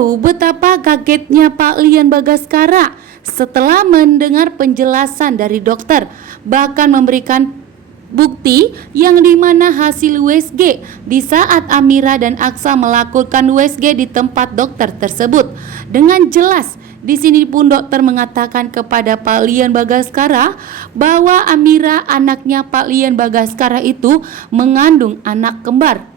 tahu betapa kagetnya Pak Lian Bagaskara setelah mendengar penjelasan dari dokter, bahkan memberikan bukti yang dimana hasil USG di saat Amira dan Aksa melakukan USG di tempat dokter tersebut. Dengan jelas di sini pun dokter mengatakan kepada Pak Lian Bagaskara bahwa Amira, anaknya Pak Lian Bagaskara, itu mengandung anak kembar.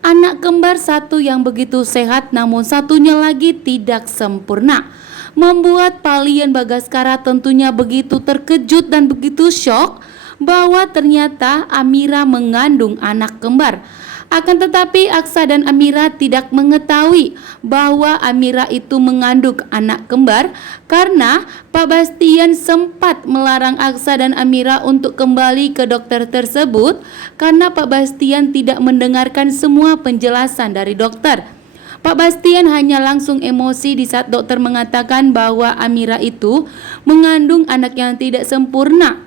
Anak kembar satu yang begitu sehat, namun satunya lagi tidak sempurna. Membuat Pak Lian Bagaskara tentunya begitu terkejut dan begitu syok bahwa ternyata Amira mengandung anak kembar. Akan tetapi Aksa dan Amira tidak mengetahui bahwa Amira itu mengandung anak kembar karena Pak Bastian sempat melarang Aksa dan Amira untuk kembali ke dokter tersebut karena Pak Bastian tidak mendengarkan semua penjelasan dari dokter. Pak Bastian hanya langsung emosi di saat dokter mengatakan bahwa Amira itu mengandung anak yang tidak sempurna.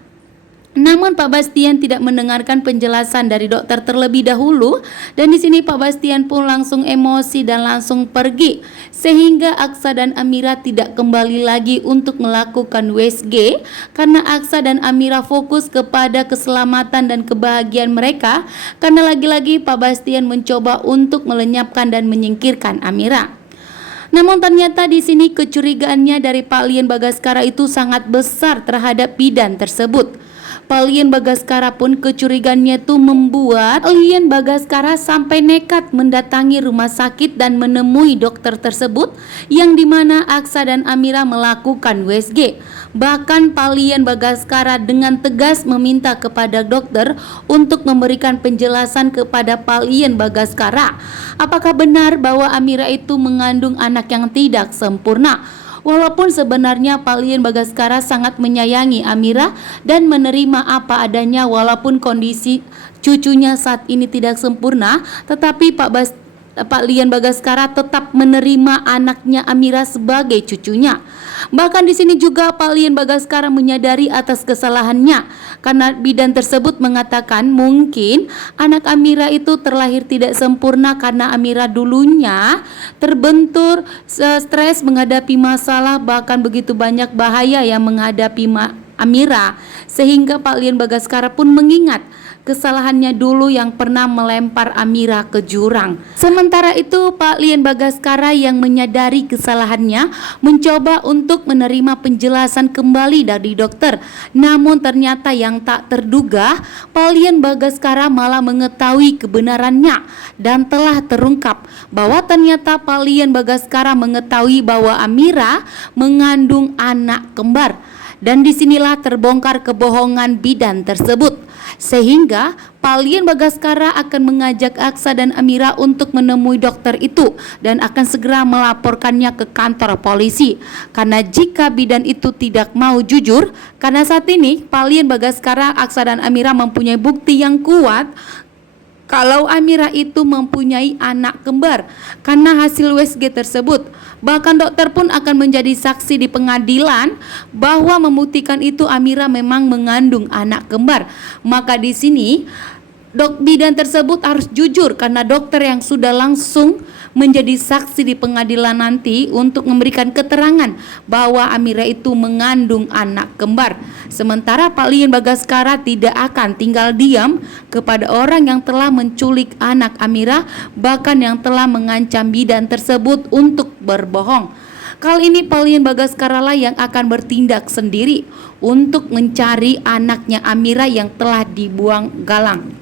Namun Pak Bastian tidak mendengarkan penjelasan dari dokter terlebih dahulu, dan di sini Pak Bastian pun langsung emosi dan langsung pergi, sehingga Aksa dan Amira tidak kembali lagi untuk melakukan USG karena Aksa dan Amira fokus kepada keselamatan dan kebahagiaan mereka, karena lagi-lagi Pak Bastian mencoba untuk melenyapkan dan menyingkirkan Amira. Namun ternyata di sini kecurigaannya dari Pak Lian Bagaskara itu sangat besar terhadap bidan tersebut. Pak Lian Bagaskara pun kecurigaannya itu membuat Lian Bagaskara sampai nekat mendatangi rumah sakit dan menemui dokter tersebut yang dimana Aksa dan Amira melakukan USG. Bahkan Pak Lian Bagaskara dengan tegas meminta kepada dokter untuk memberikan penjelasan kepada Pak Lian Bagaskara apakah benar bahwa Amira itu mengandung anak yang tidak sempurna. Walaupun sebenarnya Pak Lian Bagaskara sangat menyayangi Amira dan menerima apa adanya walaupun kondisi cucunya saat ini tidak sempurna, tetapi Pak Lian Bagaskara tetap menerima anaknya Amira sebagai cucunya. Bahkan di sini juga Pak Lian Bagaskara menyadari atas kesalahannya karena bidan tersebut mengatakan mungkin anak Amira itu terlahir tidak sempurna karena Amira dulunya terbentur, stres menghadapi masalah, bahkan begitu banyak bahaya yang menghadapi Amira, sehingga Pak Lian Bagaskara pun mengingat kesalahannya dulu yang pernah melempar Amira ke jurang. Sementara itu Pak Lian Bagaskara yang menyadari kesalahannya mencoba untuk menerima penjelasan kembali dari dokter. Namun ternyata yang tak terduga, Pak Lian Bagaskara malah mengetahui kebenarannya dan telah terungkap bahwa ternyata Pak Lian Bagaskara mengetahui bahwa Amira mengandung anak kembar. Dan disinilah terbongkar kebohongan bidan tersebut, sehingga Pak Lian Bagaskara akan mengajak Aksa dan Amira untuk menemui dokter itu dan akan segera melaporkannya ke kantor polisi. Karena jika bidan itu tidak mau jujur, karena saat ini Pak Lian Bagaskara, Aksa dan Amira mempunyai bukti yang kuat kalau Amira itu mempunyai anak kembar karena hasil USG tersebut. Bahkan dokter pun akan menjadi saksi di pengadilan bahwa membuktikan itu Amira memang mengandung anak kembar. Maka di sini bidan tersebut harus jujur karena dokter yang sudah langsung menjadi saksi di pengadilan nanti untuk memberikan keterangan bahwa Amira itu mengandung anak kembar. Sementara Pak Lian Bagaskara tidak akan tinggal diam kepada orang yang telah menculik anak Amira, bahkan yang telah mengancam bidan tersebut untuk berbohong. Kali ini Pak Lian Bagaskara lah yang akan bertindak sendiri untuk mencari anaknya Amira yang telah dibuang galang.